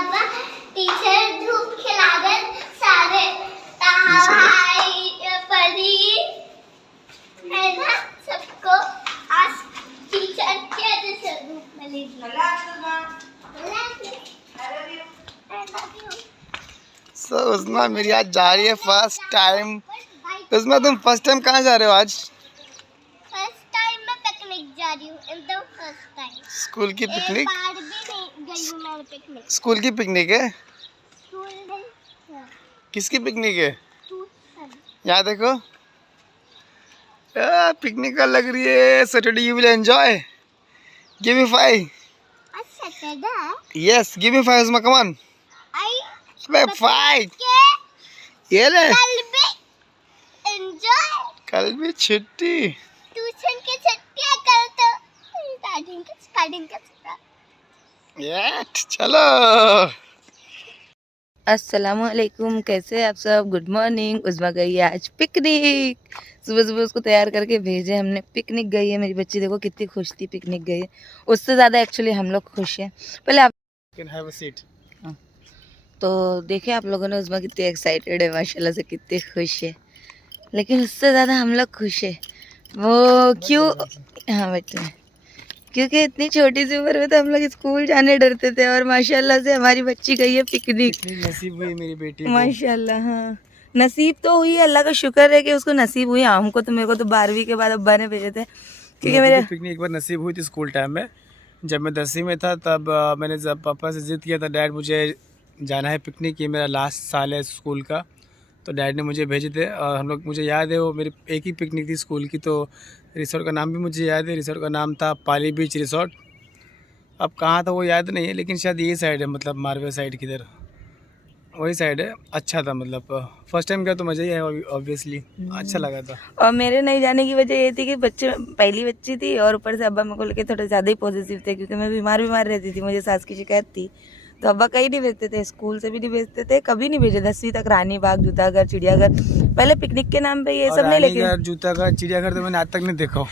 अब्बा टीचर धूप खिला दे सारे परी है ना सबको आज टीचर के जैसे धूप मिलेगी। उस्मा मेरी आज जा रही है फर्स्ट टाइम। उस्मा तुम फर्स्ट टाइम कहाँ जा रहे हो आज? फर्स्ट टाइम मैं पिकनिक जा रही हूँ। एकदम फर्स्ट टाइम स्कूल की पिकनिक? बार भी नहीं गई हूँ मैं पिकनिक। स्कूल की पिकनिक है? स्कूल नहीं, किसकी पिकनिक है? ट्यूशन। यहाँ देखो पिकनिक का लग रही है। Saturday you will enjoy. Give me 5। Saturday yes give me 5 Usma come on. I 5 ये ले। कल भी एंजॉय। कल भी छुट्टी। ट्यूशन की छुट्टियां कल तो स्टार्टिंग का चलो। अस्सलामुअलैकुम, कैसे आप सब? Good morning. उस्मा गई है आज पिकनिक। सुबह सुबह उसको तैयार करके भेजे हमने। पिकनिक गई है मेरी बच्ची, देखो कितनी खुश थी पिकनिक गई है। उससे ज़्यादा एक्चुअली हम लोग खुश हैं। पहले आप कैन हैव अ सीट। तो देखे आप लोगों ने उस्मा कितनी एक्साइटेड है, माशाल्लाह से कितनी खुश है। लेकिन उससे ज़्यादा हम लोग खुश है। वो क्यों? हाँ बैठे हैं। क्योंकि इतनी छोटी सी उम्र में तो हम लोग स्कूल जाने डरते थे और माशाल्लाह से हमारी बच्ची गई है पिकनिक। नसीब हुई मेरी बेटी को। माशाल्लाह। हाँ नसीब तो हुई, अल्लाह का शुक्र है कि उसको नसीब हुई। हमको तो, मेरे को तो 12वीं के बाद अब्बा ने भेजे थे क्योंकि मेरे पिकनिक एक बार नसीब हुई थी स्कूल टाइम में। जब मैं 10वीं में था तब मैंने जब पापा से जिद किया था, डैड मुझे जाना है पिकनिक, ये मेरा लास्ट साल है स्कूल का, तो डैड ने मुझे भेजे थे। और हम लोग, मुझे याद है वो मेरी एक ही पिकनिक थी स्कूल की, तो रिसोर्ट का नाम भी मुझे याद है। रिसोर्ट का नाम था पाली बीच रिसोर्ट। अब कहाँ था वो याद नहीं है, लेकिन शायद ये साइड है, मतलब मारवे साइड किधर, वही साइड है। अच्छा था, मतलब फर्स्ट टाइम गया तो मज़ा ही है ऑब्वियसली, अच्छा लगा था। और मेरे नहीं जाने की वजह ये थी कि बच्चे, पहली बच्ची थी और ऊपर से अब्बा मेरे को लेके थोड़े ज़्यादा ही पॉजिटिव थे क्योंकि मैं बीमार रहती थी, मुझे सांस की शिकायत थी। तो अब्बा कहीं नहीं भेजते थे, स्कूल से भी नहीं भेजते थे, कभी नहीं भेजे। 10वीं तक रानी बाग, जूताघर, चिड़ियाघर, पहले पिकनिक के नाम पे ये सब नहीं लेके। जूताघर, चिड़ियाघर तो मैंने आज तक नहीं देखा।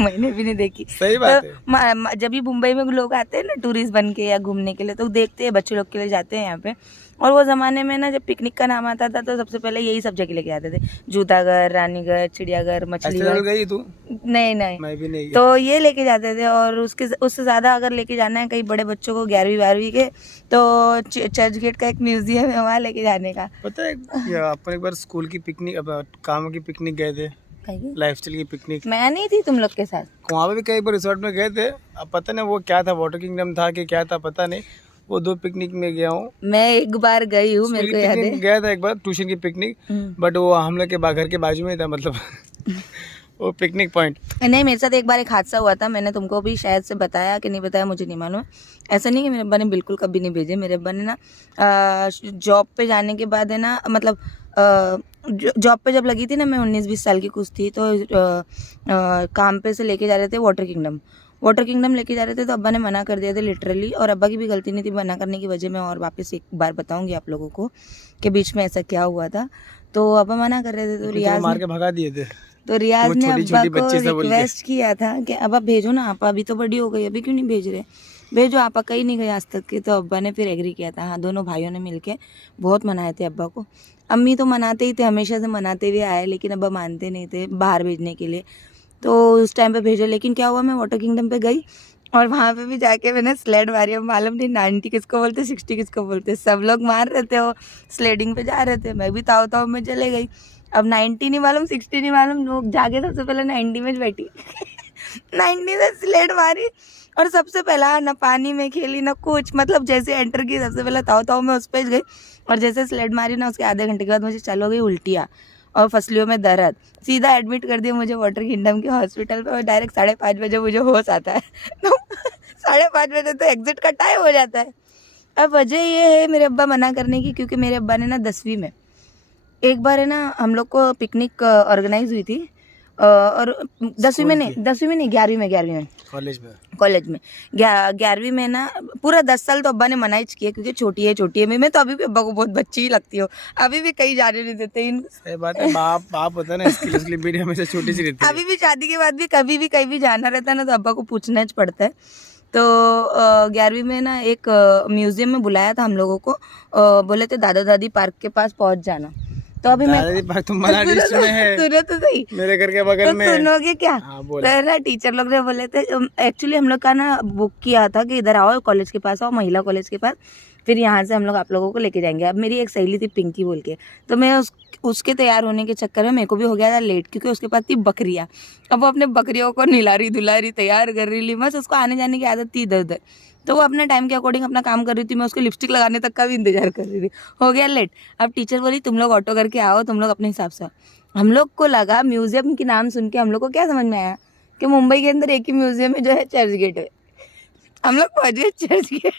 मैंने भी नहीं देखी। सही बात तो जब भी मुंबई में लोग आते हैं ना टूरिस्ट बन के या घूमने के लिए, तो देखते हैं, बच्चे लोग के लिए जाते हैं यहाँ पे। और वो ज़माने में ना जब पिकनिक का नाम आता था तो सबसे पहले यही सब जगह लेके आते थे, जूताघर, रानीगढ़, चिड़ियाघर, मछलीघर। गई तू? नहीं मैं भी नहीं। तो ये लेके जाते थे। और उससे ज़्यादा अगर लेके जाना है कई बड़े बच्चों को 11वीं 12वीं के, तो चर्च गेट का एक म्यूजियम है, वहाँ लेके जाने का। पता है अपन एक बार स्कूल की पिकनिक, अब काम की पिकनिक गए थे, लाइफस्टाइल की पिकनिक। मैं नहीं थी तुम लोग के साथ? वहाँ पे भी कई बार रिसोर्ट में गए थे। अब पता नहीं वो क्या था, वाटर किंगडम था कि क्या था, पता नहीं। वो 2 पिकनिक में गया हूँ। मैं एक बार गई हूँ, मेरे को याद है। गया था एक बार ट्यूशन की पिकनिक, बट वो हम लोग के घर के बाजू में था, मतलब वो पिकनिक पॉइंट। नहीं, मेरे साथ एक बार एक हादसा हुआ था, मैंने तुमको भी शायद से बताया कि नहीं बताया, मुझे नहीं मालूम। ऐसा नहीं कि मेरे अब्बा ने बिल्कुल कभी नहीं भेजे। मेरे अब्बा ने ना जॉब पे जाने के बाद है ना, मतलब जॉब पे जब लगी थी ना, मैं 19-20 साल की कुछ थी, तो काम पे से लेके जा रहे थे वाटर किंगडम लेके जा रहे थे, तो अब्बा ने मना कर दिया था लिटरली। और अब्बा की भी गलती नहीं थी मना करने की वजह। मैं और वापस एक बार बताऊंगी आप लोगों को कि बीच में ऐसा क्या हुआ था। तो अब्बा मना कर रहे थे, तो रियाज मार के भगा दिए थे। तो रियाज ने अब्बा को रिक्वेस्ट किया था कि अब्बा भेजो ना, आपा अभी तो बड़ी हो गई, अभी क्यों नहीं भेज रहे, भेजो। आपा कहीं नहीं गए आज तक के। तो अब्बा ने फिर एग्री किया था। हाँ, दोनों भाइयों ने मिलके बहुत मनाए थे अब्बा को। अम्मी तो मनाते ही थे, हमेशा से मनाते हुए आए, लेकिन अब्बा मानते नहीं थे बाहर भेजने के लिए। तो उस टाइम पे भेजो। लेकिन क्या हुआ, मैं वाटर किंगडम पे गई और वहाँ पे भी जाके मैंने स्लेड मारी। अब मालूम नहीं 90 किसको बोलते, 60 किसको बोलते। सब लोग मार रहे थे, वो स्लेडिंग पे जा रहे थे, मैं भी ताव में चले गई। अब 90 नहीं मालूम, 60 नहीं मालूम, लोग जाके सबसे पहले 90 में बैठी 90 में स्लेड मारी और सबसे पहला ना पानी में खेली ना कुछ, मतलब जैसे एंटर की सबसे पहले ताव में उस पर गई। और जैसे स्लेड मारी ना, उसके आधे घंटे के बाद मुझे चालू हो गई उल्टियाँ और फसलियों में दर्द। सीधा एडमिट कर दिया मुझे वाटर किंगडम के हॉस्पिटल पे। और डायरेक्ट 5:30 बजे मुझे होश आता है तो 5:30 बजे तो एग्जिट का टाइम हो जाता है। अब वजह ये है मेरे अब्बा मना करने की, क्योंकि मेरे अब्बा ने ना 10वीं में एक बार है ना, हम लोग को पिकनिक ऑर्गेनाइज हुई थी। और 10वीं में नहीं, 11वीं में कॉलेज में 11वीं में ना, पूरा 10 साल तो अब्बा ने मना ही किया क्योंकि छोटी है। मैं तो अभी भी अब्बा को बहुत बच्ची ही लगती हो, अभी भी कहीं जाने नहीं देते। सही बात है, बाप होता है ना, इसके लिए बेटी हमेशा छोटी सी रहती है। अभी भी शादी के बाद भी कभी भी कहीं भी जाना रहता है ना, तो अब्बा को पूछना ही पड़ता है। तो 11वीं में ना एक म्यूजियम में बुलाया था हम लोगों को, बोले थे दादा दादी पार्क के पास पहुंच जाना। तो अभी मैं दादाजी पार्क तो मलाड डिस्ट्रिक्ट में है, सुनो तो सही, मेरे घर के बगल तो में। सुनोगे क्या? हाँ, बोलो। तो ना टीचर लोग ने बोले थे, एक्चुअली हम लोग का ना बुक किया था कि इधर आओ कॉलेज के पास आओ, महिला कॉलेज के पास, फिर यहाँ से हम लोग आप लोगों को लेके जाएंगे। अब मेरी एक सहेली थी पिंकी बोल के, तो मैं उसके तैयार होने के चक्कर में मेरे को भी हो गया था लेट, क्योंकि उसके पास थी बकरियाँ। अब वो अपने बकरियों को निलारी धुलारी तैयार कर रही, बस उसको आने जाने की आदत थी इधर उधर, तो वो अपने टाइम के अकॉर्डिंग अपना काम कर रही थी, मैं उसको लिपस्टिक लगाने तक का भी इंतजार कर रही थी। हो गया लेट। अब टीचर बोली तुम लोग ऑटो करके आओ, तुम लोग अपने हिसाब से आओ। हम लोग को लगा, म्यूजियम की नाम सुन के हम लोग को क्या समझ में आया कि मुंबई के अंदर एक ही म्यूजियम है जो है चर्च गेट है। हम लोग पहुंच गए चर्च गेट,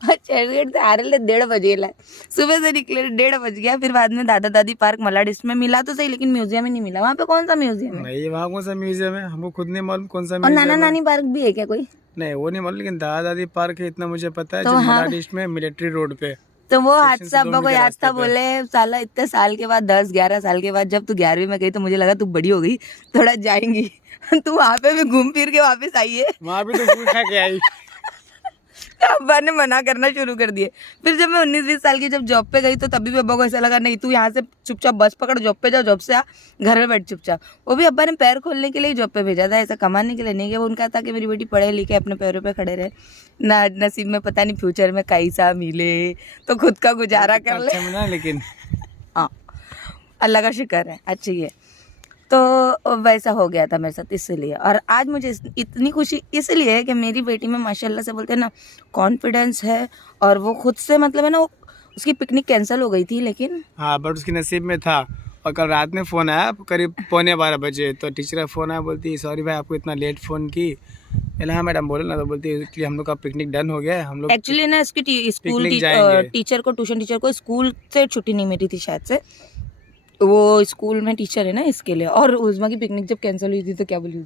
और चर्च गेट से आ रहे 1:30 बजे ला, सुबह से निकले 1:30 बज गया। फिर बाद में दादा दादी पार्क मलाड में मिला तो सही, लेकिन म्यूजियम ही नहीं मिला। वहाँ पे कौन सा म्यूजियम है? नहीं, वहाँ कौन सा म्यूजियम है हमको खुद नहीं मालूम कौन सा और म्यूजियम नाना है। नानी पार्क भी है क्या कोई? नहीं, वो नहीं मालूम, लेकिन दादा दादी पार्क है इतना मुझे पता है, तो जो हाँ। मलाड ईस्ट में मिलिट्री रोड पे। तो वो स्टेशन हादसा से 2 अब्बा को मिनट के याद रास्ते था, पे। बोले साला इतने साल के बाद 10-11 साल के बाद जब तू 11वीं में गई तो मुझे लगा तू बड़ी हो गई, थोड़ा जाएंगी। तू वहाँ पे भी घूम फिर के वापस आई है। वहाँ भी तो फूल खा के आई। अब्बा ने मना करना शुरू कर दिए। फिर जब मैं 19-20 साल की जब जॉब पे गई तो तभी भी अब्बा को ऐसा लगा नहीं तू यहाँ से चुपचाप बस पकड़, जॉब पे जाओ, जॉब से आ घर में बैठ चुपचाप। वो भी अब्बा ने पैर खोलने के लिए जॉब पे भेजा था, ऐसा कमाने के लिए नहीं गया। वो उनका था कि मेरी बेटी पढ़े लिखे अपने पैरों पे खड़े रहे, ना नसीब में पता नहीं फ्यूचर में कैसा मिले तो खुद का गुजारा कर ले। अच्छा मिला, लेकिन हाँ, अल्लाह का शुक्र है, अच्छी है। तो वैसा हो गया था मेरे साथ, इसलिए। और आज मुझे इतनी खुशी इसलिए है कि मेरी बेटी में माशाल्लाह से बोलते हैं ना कॉन्फिडेंस है, और वो खुद से मतलब है ना, उसकी पिकनिक कैंसिल हो गई थी लेकिन हाँ, बट उसकी नसीब में था। और कल रात में फ़ोन आया करीब 11:15 बजे, तो टीचर का फ़ोन आया, बोलती सॉरी भाई आपको इतना लेट फ़ोन की। मैंने हाँ मैडम बोले ना, तो बोलती एक्चुअली हम लोग का पिकनिक डन हो गया है, हम लोग एक्चुअली ना इसकी स्कूल पिकनिक जाएंगे। टीचर को, ट्यूशन टीचर को स्कूल से छुट्टी नहीं मिली थी शायद से, वो स्कूल में टीचर है ना इसके लिए। और उज़मा की पिकनिक जब कैंसिल हुई थी तो क्या बोली,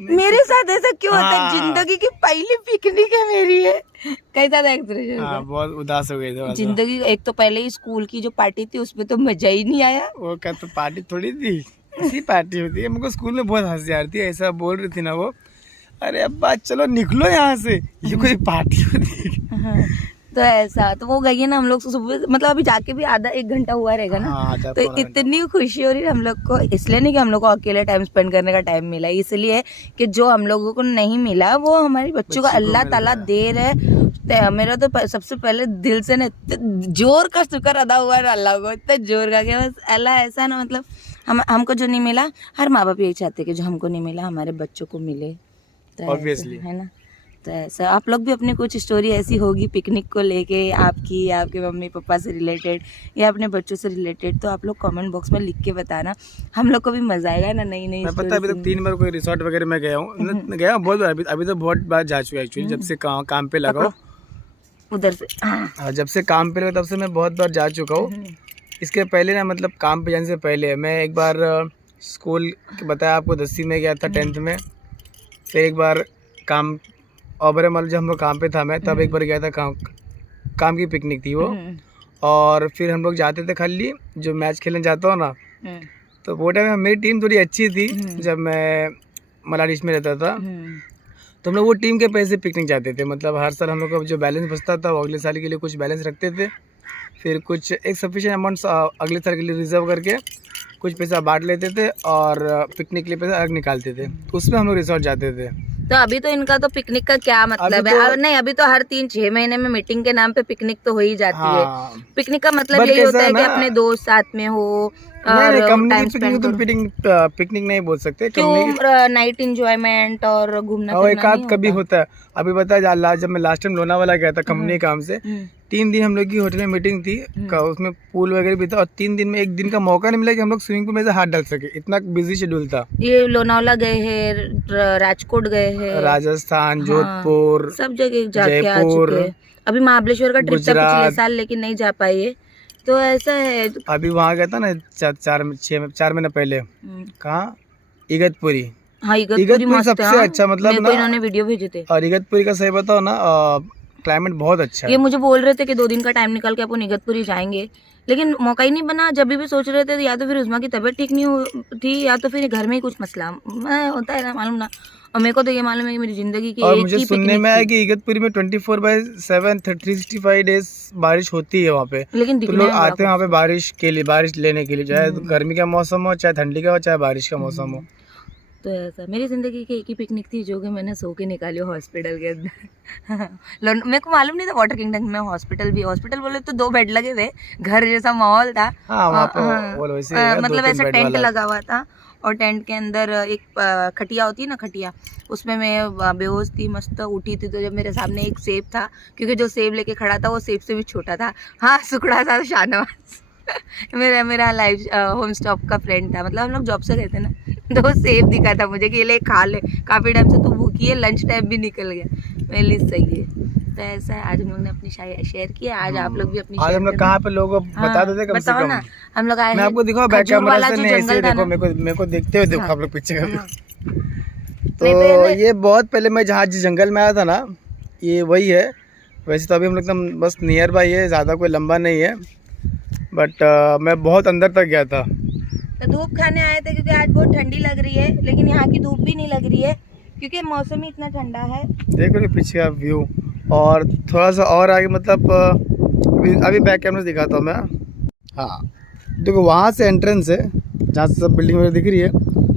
मेरे साथ ऐसा क्यों होता है? हाँ। जिंदगी की पहली पिकनिक है मेरी है। कैसा था एक्सप्रेशन? हाँ, बहुत उदास हो गई थी। जिंदगी, एक तो पहले ही स्कूल की जो पार्टी थी उसमें तो मजा ही नहीं आया। वो क्या तो पार्टी थोड़ी थी, ऐसी पार्टी होती है। मुझको स्कूल में बहुत हंसी आ रही थी, ऐसा बोल रही थी ना वो, अरे अब्बा चलो निकलो यहाँ से, ये कोई पार्टी होती है। हाँ, तो ऐसा तो वो गई है ना हम लोग सुबह, मतलब अभी जाके भी आधा 1 घंटा हुआ रहेगा ना। हाँ, आधा तो पौना घंटा। इतनी खुशी हो रही है हम लोग को, इसलिए नहीं कि हम लोग को अकेले टाइम स्पेंड करने का टाइम मिला, इसलिए कि जो हम लोगों को नहीं मिला वो हमारे बच्चों को अल्लाह ताला दे रहे। मेरा तो सबसे पहले दिल से ना जोर का शुक्र अदा हुआ है अल्लाह को, इतना जोर का कि बस अल्लाह ऐसा ना, मतलब हमको जो नहीं मिला, हर माँ बाप यही चाहते कि जो हमको नहीं मिला हमारे बच्चों को मिले, तो Obviously. है ना। तो ऐसा आप लोग भी अपनी कुछ स्टोरी ऐसी होगी पिकनिक को लेके, आपकी या आपके मम्मी पापा से रिलेटेड या अपने बच्चों से रिलेटेड, तो आप लोग कमेंट बॉक्स में लिख के बताना, हम लोग को भी मजा आएगा ना नई नई। मैं पता है अभी तक 3 बार कोई रिसोर्ट वगैरह में गया हूँ, गया हूँ बहुत बार। अभी तो बहुत बार जा चुका एक्चुअली, जब से काम पे लगा हूँ। उधर से जब से काम पे लगा तब से मैं बहुत बार जा चुका हूँ। इसके पहले ना, मतलब काम पे जाने से पहले मैं एक बार स्कूल बताया आपको 10वीं में गया था, 10th में। फिर एक बार काम ओबरे मल जब हम लोग काम पे था मैं, तब एक बार गया था काम की पिकनिक थी वो। और फिर हम लोग जाते थे खाली, जो मैच खेलने जाता हूँ ना, तो वो टाइम में मेरी टीम थोड़ी अच्छी थी। जब मैं मलाड ईस्ट में रहता था तो हम लोग वो टीम के पैसे पिकनिक जाते थे। मतलब हर साल हम लोग का जो बैलेंस बचता था वो अगले साल के लिए कुछ बैलेंस रखते थे, फिर कुछ एक सफिशिएंट अमाउंट अगले साल के लिए रिजर्व करके कुछ पैसा बांट लेते थे, और पिकनिक के लिए पैसा अलग निकालते थे, तो उसमें हम लोग रिसोर्ट जाते थे। तो अभी तो इनका तो पिकनिक का क्या मतलब है? नहीं, अभी तो हर 3-6 महीने में मीटिंग के नाम पे पिकनिक तो हो ही जाती है। पिकनिक का मतलब यही होता है कि अपने दोस्त साथ में हो और टाइम स्पेंड करो। पिकनिक नहीं बोल सकते, क्यों? नाइट एंजॉयमेंट और घूमना और एक फिरना आध नहीं कभी होता है। अभी बता, जब मैं लास्ट टाइम लोनावाला गया था कंपनी काम से, 3 दिन हम लोग की होटल में मीटिंग थी, उसमें पूल वगैरह भी था, और 3 दिन में एक दिन का मौका नहीं मिला कि हम लोग स्विमिंग पूल में से हाथ डाल सके, इतना बिजी शेड्यूल था। ये लोनावाला गए हैं, राजकोट गए हैं, राजस्थान, जोधपुर, सब जगह जाके आ चुके हैं। अभी महाबलेश्वर का ट्रिप था पिछले साल, लेकिन नहीं जा पाए। तो ऐसा है। अभी वहाँ गया था ना 4 महीने पहले, कहाँ, इगतपुरी। हाँ, इगतपुरी मस्त है। सबसे अच्छा, मतलब ना, इन्होंने वीडियो भेजे थे। और इगतपुरी का सही बताओ ना, क्लाइमेट बहुत अच्छा है। ये मुझे बोल रहे थे कि 2 दिन का टाइम निकाल के अपन इगतपुरी जाएंगे, लेकिन मौका ही नहीं बना। जब भी सोच रहे थे या तो फिर उज़मा की तबीयत ठीक नहीं थी, या तो फिर घर में ही कुछ मसला होता है ना, मालूम ना। और मेरे को तो ये मालूम है कि मेरी जिंदगी की और एक मुझे ही सुनने पिकनिक में आया थी। कि इगतपुरी में 24/7 365 डेज बारिश होती है वहाँ पे। लेकिन तो दिखने लोग में बड़ा आते हैं वहाँ पे बारिश के लिए, बारिश लेने के लिए, चाहे गर्मी का मौसम हो, चाहे ठंडी का हो, चाहे बारिश का मौसम हो। तो ऐसा मेरी ज़िंदगी की एक ही पिकनिक थी जो कि मैंने सो के निकाली हॉस्पिटल के अंदर। मेरे को मालूम नहीं था वाटर किंगडम में हॉस्पिटल भी, हॉस्पिटल बोले तो 2 बेड लगे हुए, घर जैसा माहौल था। हाँ, वहाँ पे वो वैसे ही है, मतलब 2-3 ऐसा बेड टेंट वाला। लगा हुआ था और टेंट के अंदर एक खटिया होती है ना, खटिया, उसमें मैं बेहोश थी, मस्त उठी थी। तो जब मेरे सामने एक सेब था, क्योंकि जो सेब लेके खड़ा था वो सेब से भी छोटा था, हाँ सुकड़ा था शाहनवाज मेरा लाइव होम स्टॉप का फ्रेंड था, मतलब हम लोग जॉब से गए थे ना, तो सेब दिखा था मुझे कि ये ले खा ले, काफ़ी टाइम से तू भूखी है, लंच टाइम भी निकल गया, मेरे लिए सही है। तो ऐसा है, आज हम लोग ने अपनी शेयर किया, आज आप लोग भी अपनी आज हम लोग कहाँ पे लोगों को बता देते कम से बताओ कम। ना, हम लोग आए मैं हैं आपको दिखाऊं बैक खजूर कैमरा वाला से, जो नहीं ऐसे जंगल था देखो, ना। मेरे को देखते हुए देखो हाँ। आप लोग पीछे का। हाँ। तो नहीं तो ये बहुत पहले मैं जहाँ जिस जंगल में आया था ना, ये वही है। वैसे तो अभी हम लोग एकदम बस नियर बाई है, ज़्यादा कोई लंबा नहीं है, बट मैं बहुत अंदर तक गया था। तो धूप खाने आए थे क्योंकि आज बहुत ठंडी लग रही है, लेकिन यहाँ की धूप भी नहीं लग रही है क्योंकि मौसम ही इतना ठंडा है। देखो ना पीछे का व्यू, और थोड़ा सा और आगे, मतलब अभी बैक कैमरा से दिखाता हूँ मैं। हाँ देखो, वहाँ से एंट्रेंस है, जहाँ से सब बिल्डिंग वगैरह दिख रही है,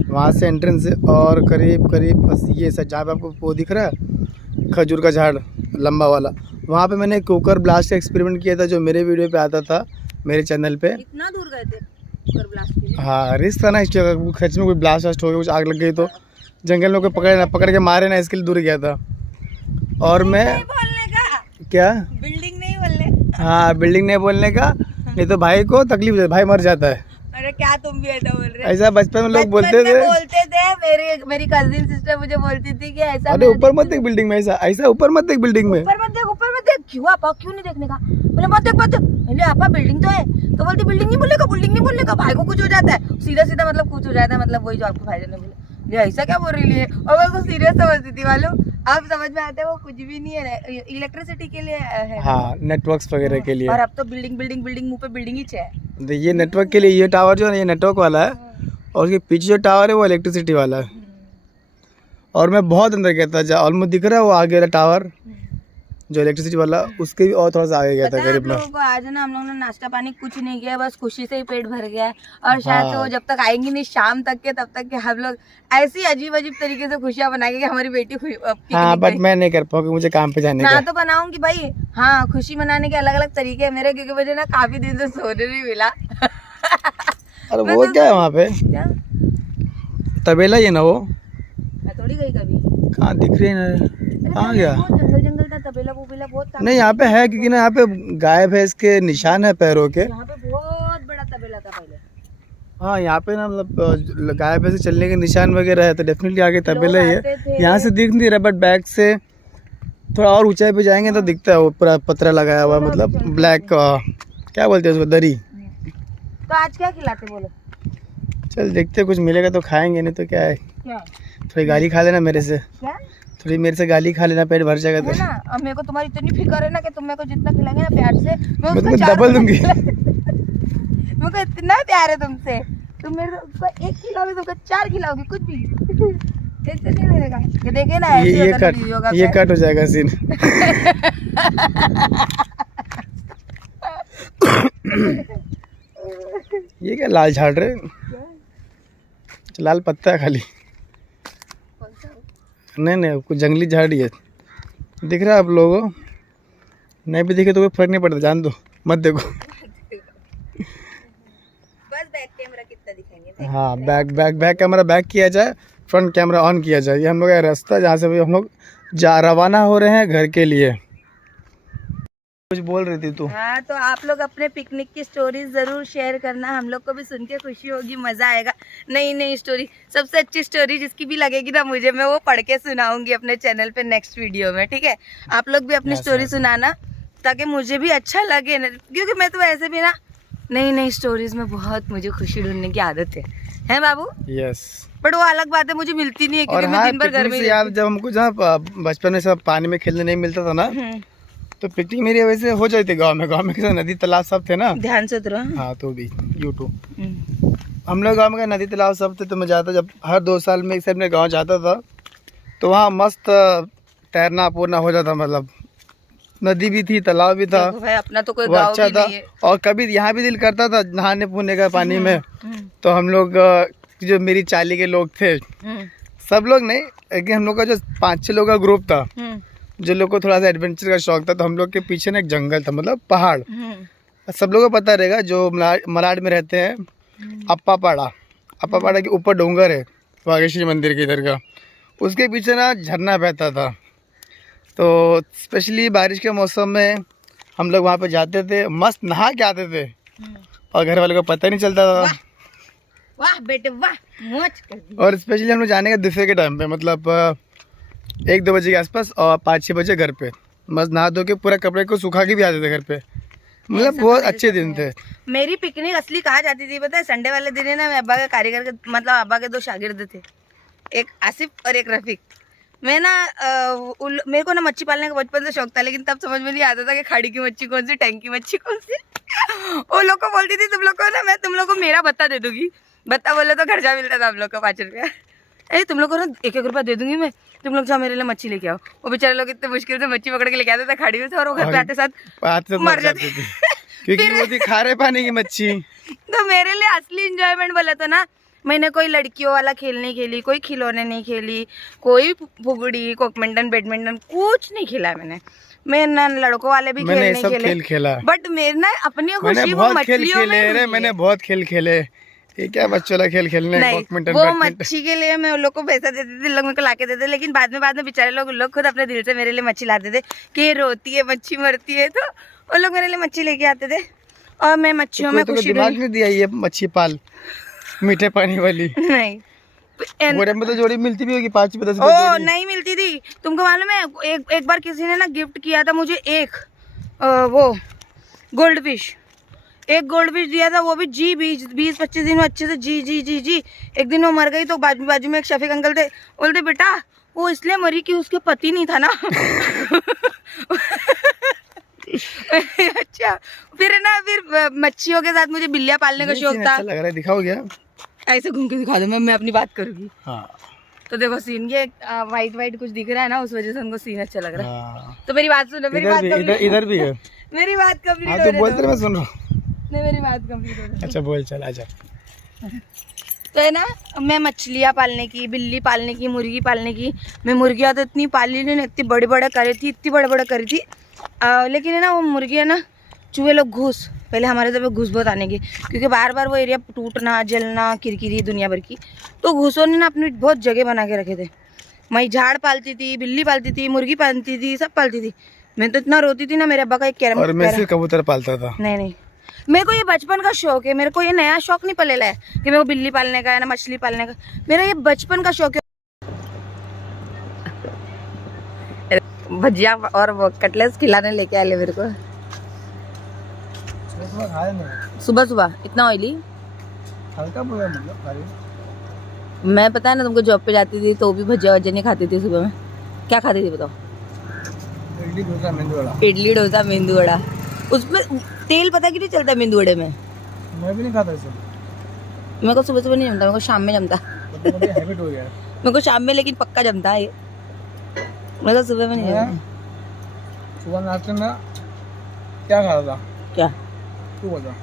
वहाँ से एंट्रेंस है। और करीब करीब बस ये सर जहाँ पे आपको वो दिख रहा है खजूर का झाड़ लंबा वाला, वहाँ पे मैंने कुकर ब्लास्ट का एक्सपेरिमेंट किया था, जो मेरे वीडियो पे आता था मेरे चैनल पे। इतना दूर गए थे कुकर ब्लास्ट के लिए? हाँ, रिस्क था ना इस जगह, खच में कोई ब्लास्ट वास्ट हो गया, कुछ आग लग गई तो जंगल में कोई पकड़ के मारे ना, इसके लिए दूर गया था। और मैं बोलने का क्या, बिल्डिंग नहीं बोलने। हाँ बिल्डिंग नहीं बोलने का, नहीं तो भाई को तकलीफ है, भाई मर जाता है। अरे क्या तुम भी ऐसा बोल रहे? ऐसा बचपन में लोग बोलते थे। मेरी कजिन सिस्टर मुझे बोलती थी कि ऐसा। अरे ऊपर मत देख बिल्डिंग में, ऐसा ऊपर मत देख बिल्डिंग में। ऊपर मत देख। क्यों आपा, क्यों नहीं देखने का? बोले मत देख। बोले आपा बिल्डिंग तो है, तो बोलती बिल्डिंग नहीं बोलने का, भाई को कुछ हो जाता है, सीधा मतलब कुछ हो जाता है, मतलब वही जो आपको भाईजान ने बोला। ये ऐसा क्या बोल रही है? और मैं उसको सीरियस समझती थी, मालूम अब समझ में आता है वो कुछ भी नहीं है, इलेक्ट्रिसिटी के लिए है। हाँ, नेटवर्क्स वगैरह के लिए। और अब तो बिल्डिंग मुंह पे बिल्डिंग ही है। ये नेटवर्क के लिए, ये टावर जो है ये नेटवर्क वाला है, और उसके पीछे जो टावर है वो इलेक्ट्रिसिटी वाला है। और मैं बहुत अंदर गया था, जहाँ ऑलमोस्ट दिख रहा है वो आगे वाला टावर जो इलेक्ट्रिसिटी वाला, उसके भी और थोड़ा सा आगे गया था करीब में। लोगों को आज ना हम लोग ने नाश्ता पानी कुछ नहीं किया, बस खुशी से ही पेट भर गया है। और शायद तो जब तक आएंगी नहीं शाम तक के, तब तक के हम लोग ऐसी अजीब तरीके से खुशियां बनाएंगे कि हमारी बेटी हाँ, बट मैं नहीं कर पाऊंगी, मुझे काम पे जाने ना का। तो बनाऊंगी भाई। हाँ, खुशी मनाने के अलग अलग तरीके हैं मेरे, क्योंकि मुझे ना काफी दिन से सोने नहीं मिला। अरे वो क्या है वहाँ पे? क्या तबेला ये ना वो? मैं थोड़ी गई कभी। कहाँ दिख रही है ना, कहाँ गया? जंगल था, तबेला वबेला बहुत था। नहीं यहाँ पे है, क्योंकि ना यहाँ पे गाय भैंस के निशान है पैरों के। यहाँ पे बहुत बड़ा तबेला था पहले। हाँ, यहाँ पे ना मतलब गाय भैंस चलने के निशान वगैरह है, तो डेफिनेटली आगे तबेला ही आते है। थे। यहाँ से दिख नहीं रहा, बट बैक से थोड़ा और ऊंचाई पे जाएंगे तो दिखता है, वो पूरा पतरा लगाया हुआ, मतलब ब्लैक क्या बोलते हैं उसको, दरी। तो आज क्या खिलाते बोलो? चल देखते हैं, कुछ मिलेगा तो खाएंगे, नहीं तो क्या है। क्या थोड़ी गाली खा लेना मेरे से, क्या थोड़ी मेरे से गाली खा लेना, पेट भर जाएगा है तो। ना? अब मेरे को तुम्हारी इतनी फिक्र है ना कि तुम मेरे को जितना खिलाएंगे ना प्यार से, मैं उसका तुम्हें 4 डबल दूंगी। मेरे को इतना प्यार है तुमसे, तुम मेरे को 1 खिलाओगे, तुमको 4 खिलाओगे, कुछ भी टेंशन नहीं लेने का। ये देखे ना, ऐसे ये होता कट, है वीडियो का ये कट हो जाएगा सीन। ये क्या लाल झाड़ रहे? लाल पत्ता है खाली। नहीं कुछ जंगली झाड़ी है, दिख रहा है आप लोगों? नहीं भी दिखे तो कोई फर्क नहीं पड़ता, जान दो, मत देखो। बस बैक कैमरा कितना दिखाएंगे? हाँ, बैक कैमरा बैक किया जाए, फ्रंट कैमरा ऑन किया जाए। ये हम लोग का रास्ता, जहाँ से हम लोग रवाना हो रहे हैं घर के लिए। कुछ बोल रही थी तू? हाँ, तो आप लोग अपने पिकनिक की स्टोरीज जरूर शेयर करना, हम लोग को भी सुन के खुशी होगी, मजा आएगा। नई स्टोरी, सबसे अच्छी स्टोरी जिसकी भी लगेगी ना मुझे, मैं वो पढ़ के सुनाऊंगी अपने चैनल पे नेक्स्ट वीडियो में, ठीक है? आप लोग भी अपनी स्टोरी सुनाना ताकि मुझे भी अच्छा लगे, क्योंकि मैं तो ऐसे भी ना नई स्टोरीज में बहुत मुझे खुशी ढूंढने की आदत है बाबू? यस। बट वो अलग बात है, मुझे मिलती नहीं है क्योंकि मैं दिन भर घर में यार जब हमको जहाँ बचपन में सब पानी में खेलने नहीं मिलता था ना, तो पिकनिक मेरी वैसे हो जाती थी गांव में कैसे नदी तालाब सब थे ना। ध्यान से उतरो। हाँ, तो भी यूट्यूब हम लोग गाँव में नदी तालाब सब थे, तो मैं जाता, जब हर 2 साल में एक से अपने गाँव जाता था, तो वहाँ मस्त तैरना पूरना हो जाता, मतलब नदी भी थी, तालाब भी था, देखो भाई अपना तो कोई वो गाँव अच्छा भी था। नहीं है। और कभी यहाँ भी दिल करता था नहाने पूने का पानी में, तो हम लोग जो मेरी चाली के लोग थे, सब लोग नहीं, लेकिन हम लोग का जो 5-6 लोग का ग्रुप था, जो लोग को थोड़ा सा एडवेंचर का शौक था, तो हम लोग के पीछे ना एक जंगल था, मतलब पहाड़। सब लोगों को पता रहेगा जो मलाड में रहते हैं, अप्पापाड़ा के ऊपर डोंगर है बागेश्वरी मंदिर के इधर का, उसके पीछे ना झरना बहता था। तो स्पेशली बारिश के मौसम में हम लोग वहाँ पे जाते थे, मस्त नहा के आते थे, और घर वालों को पता नहीं चलता था। वाह बेटे वाह, मौज कर दी। और स्पेशली हम लोग जाने का दोपहर के टाइम पे, मतलब 1-2 बजे के आसपास, और 5-6 बजे घर पे मस्त नहा धो के पूरा कपड़े को सुखा के भी आते थे घर पे, मतलब बहुत अच्छे दिन थे। मेरी पिकनिक असली कहाँ जाती थी पता है? संडे वाले दिन है ना, मैं अब्बा के कारीगर के, मतलब अब्बा के 2 शागिर्द थे, एक आसिफ और एक रफीक। मैं ना मेरे को ना मच्छी पालने का बचपन से शौक था, लेकिन तब समझ में नहीं आता था कि खाड़ी की मच्छी कौन सी, टैंक की मच्छी कौन सी। वो लोग को बोलती थी तुम लोग को ना, मैं तुम लोग को मेरा भत्ता दे दूंगी। भत्ता बोलो तो खर्चा मिलता था हम लोग को 5 रुपया। अरे तुम लोग को ना 1-1 रुपया दे दूंगी मैं, तुम लोग जाओ मेरे लिए मच्छी लेके आओ। वो बेचारे लोग इतने मुश्किल से मच्छी पकड़ के लेके आते थे खाड़ी में से, और वो घर पे आते साथ मर जाते थे, क्योंकि वो थी खारे पानी की मच्छी। तो मेरे लिए असली इंजॉयमेंट बोला तो ना, मैंने कोई लड़कियों वाला खेल नहीं खेली, कोई खिलौने नहीं खेली, कोई फुगड़ी, बैडमिंटन कुछ नहीं खेला मैं ना लड़कों वाले भी खेल नहीं खेले, खेल खेला। बट मेरे ना अपनी खुशी वो मछलियों में हुई है। मैंने बहुत खेल खेले। ये क्या बच्चों वाला खेल खेलने, वो मच्छी के लिए मैं उन लोग को पैसा देते थे, लोग मेरे को लाके देते, लेकिन बाद में बेचारे लोग खुद अपने दिल से मेरे लिए मच्छी लाते थे कि ये रोती है, मच्छी मरती है, तो वो लोग मेरे लिए मच्छी लेके आते थे, और मैं मच्छियों में खुशी दिमाग नहीं दिया ये मच्छी पाल मीठे पानी वाली। नहीं में तो जोड़ी मिलती भी होगी 5-10 ओ नहीं मिलती थी। तुमको मालूम है एक बार किसी ने ना गिफ्ट किया था मुझे एक वो गोल्ड फिश, एक गोल्ड फिश दिया था, वो भी जी 20-25 दिन में अच्छे से जी। एक दिन वो मर गई, तो बाजू में एक शफीक अंकल थे, बोलते बेटा वो इसलिए मरी कि उसके पति नहीं था ना। अच्छा फिर मच्छियों के साथ मुझे बिल्लियाँ पालने का शौक था। लग रहा है, दिखाओ क्या? ऐसे घूम के दिखा दो, मैं अपनी बात करूंगी। हाँ। तो देखो सीन ये वाइट कुछ दिख रहा है ना, उस वजह से उनको सीन अच्छा लग रहा है। हाँ। तो मेरी बात सुनो, मेरी बात इधर भी है। मेरी बात कंप्लीट हाँ, तो बोलते रहे, मैं सुन रहा हूँ। नहीं मेरी बात कंप्लीट हो रही। अच्छा बोल, चल आजा। तो है ना, मैं मछलियाँ पालने की, बिल्ली पालने की, मुर्गी पालने की, मैं मुर्गियाँ तो इतनी पाली नहीं, इतनी बड़े करी थी, इतनी बड़े करी थी, लेकिन है ना वो मुर्गी है ना, चूहे लोग घुस, पहले हमारे तरफ घुस बहुत आने की, क्योंकि बार वो एरिया टूटना जलना किरकिरी दुनिया भर की, तो घुसों ने ना अपनी बहुत जगह बना के रखे थे। मैं झाड़ पालती थी, बिल्ली पालती थी, मुर्गी पालती थी, सब पालती थी। मैं तो इतना रोती थी ना, मेरे अब्बा का एक कैरम, और मैं सिर्फ कबूतर पालता था। नहीं मेरे को ये बचपन का शौक है, मेरे को ये नया शौक नहीं पलेला है कि मेरे को बिल्ली पालने का है ना मछली पालने का, मेरा ये बचपन का शौक है। भजिया और वो कटलेट्स खिलाने लेके आए मेरे को सुबह इतना ऑयली, हल्का मतलब मैं पता है ना तुमको, जॉब पे जाती थी तो भी भजिया नहीं खाती थी सुबह में। क्या खाती थी बताओ? इडली डोसा मेंदू वड़ा। उसमें तेल पता कि नहीं चलता मेंदू वड़े में। मैं भी नहीं खाता इसे। मेरे को सुबह नहीं जमता, मेरे को शाम में जमता। हैबिट हो गया मेरे को शाम में लेकिन पक्का जमता है, मेरे को सुबह में नहीं जमता। सुबह नाश्ते में क्या खाता था? क्या तू बता।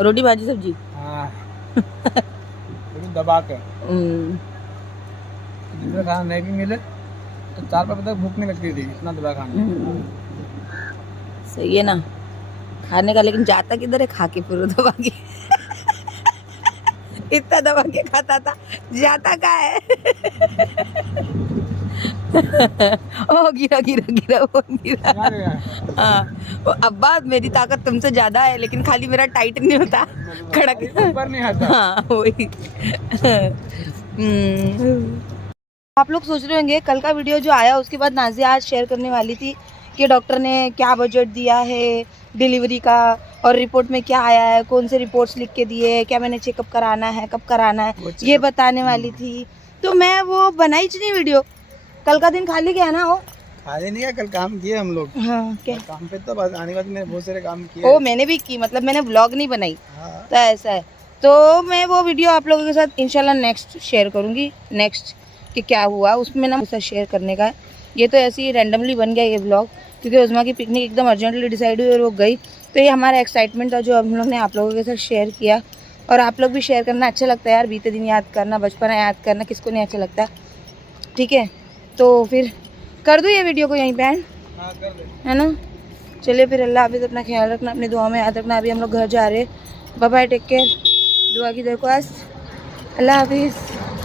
रोटी भाजी सब्जी। हाँ। दबा के खाना नहीं भी मिले तो 4 बजे तक भूख नहीं लगती थी, इतना दबा खाना। सही है ना खाने का, लेकिन जाता किधर है? खा के फिर दबा के। इतना दबा के खाता था, जाता का है? ओ गिरा वो गिरा। हाँ अब्बा मेरी ताकत तुमसे ज्यादा है, लेकिन खाली मेरा टाइट नहीं होता, कड़क ऊपर नहीं आता। हाँ वही। आप लोग सोच रहे होंगे कल का वीडियो जो आया उसके बाद नाज़िया आज शेयर करने वाली थी कि डॉक्टर ने क्या बजट दिया है डिलीवरी का, और रिपोर्ट में क्या आया है, कौन से रिपोर्ट्स लिख के दिए, क्या मैंने चेकअप कराना है, कब कराना है, ये बताने वाली थी। तो मैं वो बनाई नहीं वीडियो, कल का दिन खाली गया ना। वो खाली नहीं है, कल काम किए हम लोग। हाँ क्या काम पे तो बस आने के बाद मैंने बहुत सारे काम किए। ओ मैंने भी की, मतलब मैंने व्लॉग नहीं बनाई। हाँ। तो ऐसा है, तो मैं वो वीडियो आप लोगों के साथ इंशाल्लाह नेक्स्ट शेयर करूँगी, नेक्स्ट कि क्या हुआ, उसमें ना मुझसे शेयर करने का है। ये तो ऐसे ही रैंडमली बन गया ये ब्लॉग, क्योंकि उज़्मा की पिकनिक एकदम अर्जेंटली डिसाइड हुई और वो गई। तो ये हमारा एक्साइटमेंट था जो हम लोग ने आप लोगों के साथ शेयर किया। और आप लोग भी शेयर करना अच्छा लगता है यार, बीते दिन याद करना, बचपना याद करना, किसको नहीं अच्छा लगता। ठीक है, तो फिर कर दूँ ये वीडियो को यहीं पे एंड, है ना। चलिए फिर, अल्लाह हाफिज़, अपना ख्याल रखना, अपनी दुआ में याद रखना। अभी हम लोग घर जा रहे हैं। बाय बाय, टेक केयर, दुआ की दरख्वास्त, अल्लाह हाफिज़।